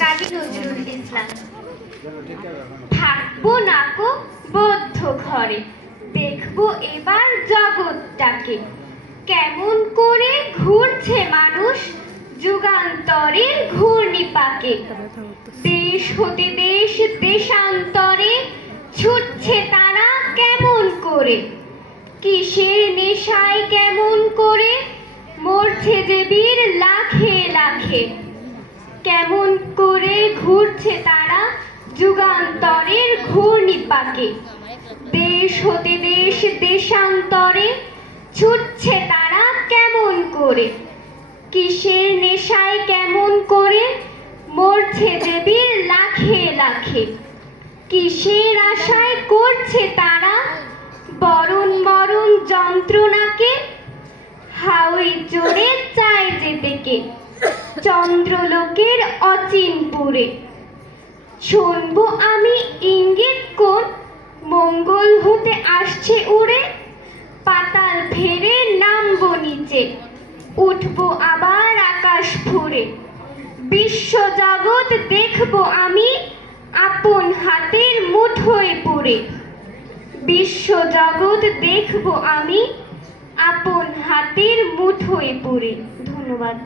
কাজী নজরুল ইসলাম। থাকবো নাকো বদ্ধ ঘরে, দেখবো এবার জগৎটাকে, কেমন করে ঘুরছে মানুষ যুগান্তরের ঘূর্ণিপাকে। দেশ হতে দেশ দেশান্তরে ছুটছে তারা কেমন করে, কিসের নেশায় কেমন করে মরছে যে বীর লাখে লাখে। কেমন করে ঘুরছে তারা যুগান্তরের ঘূর্ণিপাকে। দেশ হতে দেশ দেশান্তরে ছুটছে তারা কেমন করে, কিসের নেশায় কেমন করে মরছে যে বীর লাখে লাখে। কিসের আশায় করছে তারা বরণ মরণ যন্ত্রণাকে, হাওয়ায় চড়ে চায় যেতে কে চন্দ্রলোকের অচিনপুরে। শুনবো আমি ইঙ্গিত কোন মঙ্গল হতে আসছে উড়ে, পাতাল ফেরে নামবো নিচে উঠবো আবার আকাশ ফুরে। বিশ্ব জগৎ দেখবো আমি আপন হাতের মুঠোয় পুরে। বিশ্ব জগৎ দেখবো আমি আপন হাতের মুঠোয় পুরে। ধন্যবাদ।